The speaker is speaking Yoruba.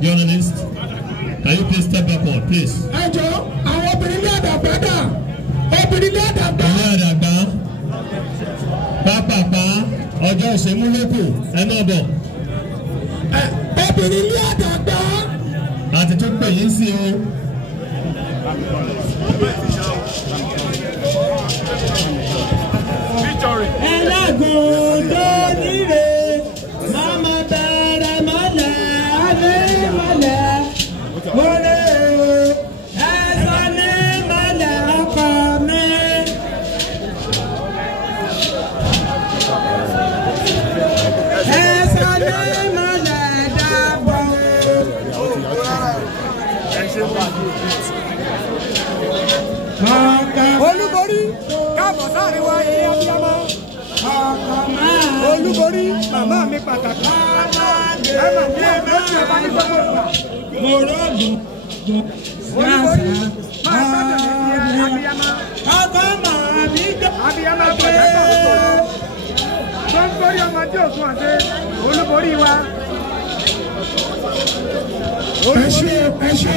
Journalist, can you please step backward, please? Ẹ jọ̀ọ́, àwọn obìnrin ní àdàgbà dà. Obìnrin ní àdàgbà. Ilé àdàgbà. Pápápá ọjọ́ ìṣẹ́mú lókù ẹ náà bọ̀. Obìnrin ní àdàgbà. Àti tó pè yín sí o. Ẹlẹ́gùn tó níre, màmá bẹ̀rẹ̀ mọ́lẹ̀, alẹ́ mọ́lẹ̀, mọ́lẹ̀ o, ẹ̀sọ́ ní mọ́lẹ̀ ọkọ mi. Ẹ̀sọ́ ní mọ́lẹ̀ dàbọ̀. Olúborí káàbọ̀ sáré wa yẹ abiyamọ. Olúborí màmá mi pàtàkì. Ẹ mà ní ẹ̀mí tí ẹ bá ní gbogbo ìgbà. Mo rọ́ọ̀dù. Olúborí máa gbọ́dọ̀ ní abiyamọ. Ọkọ màá mi jọ. Abiyamọ àgbàdo ẹ̀kọ́ òṣòro. Tó ń torí ọmọ tí ò sún àṣẹ. Olúborí wa. Ẹ ṣe.